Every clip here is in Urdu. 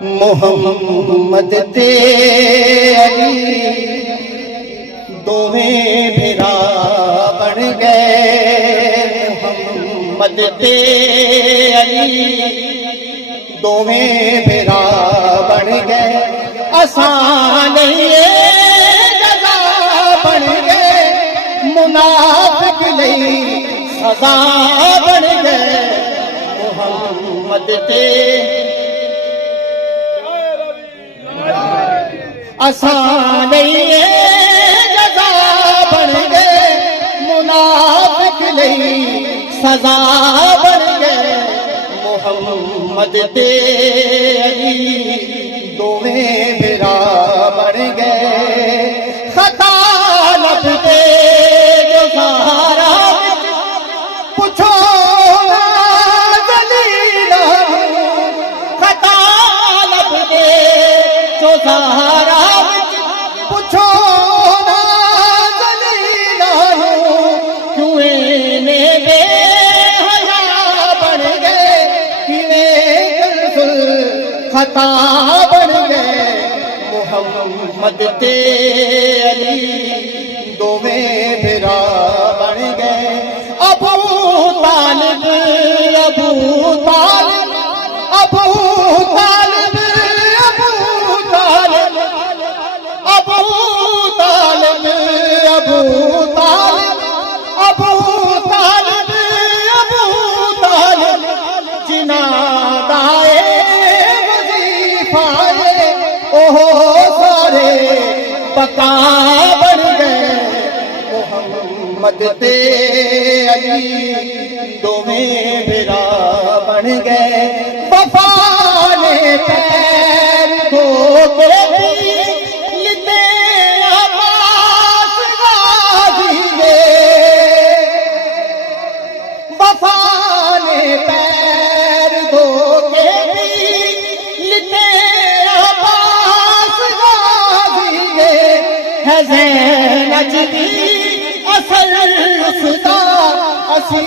محمد تے علی دوویں بھرا بن گئے، محمد تے علی دوویں بھرا بن گئے، آسان جزا بن گئے، منافق لئی سزا بن گئے، محمد تے آسان جزا بن گئے، منافق لئی سزا بن گئے، محمد تے علی دوویں بھرا بن گئے، خطا لب تے جو سہارا پوچھو دلیلہ، خطا لب تے جو سہارا پوچھو نا دلیلہ، کیوں نے بے حیا بن گئے، خطا بن گئے، محمد تے علی دوویں بھرا بن گئے، ابو طالب ابو طالب ابو طالب ابو طالب ابو طالب ابو طالب ابو طالب ابو طالب جنادائے سارے بقا بن گئے، محمد تے علی دوویں بھرا بن گئے، وفا نے پیر دھو کے لیتے عباس غازی نے، وفا نے پیر دھو کے لیتے زینج دی اصل رسدا، اسی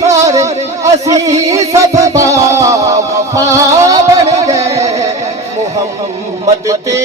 سارے اسی سب با وفا بن گئے، محمد تے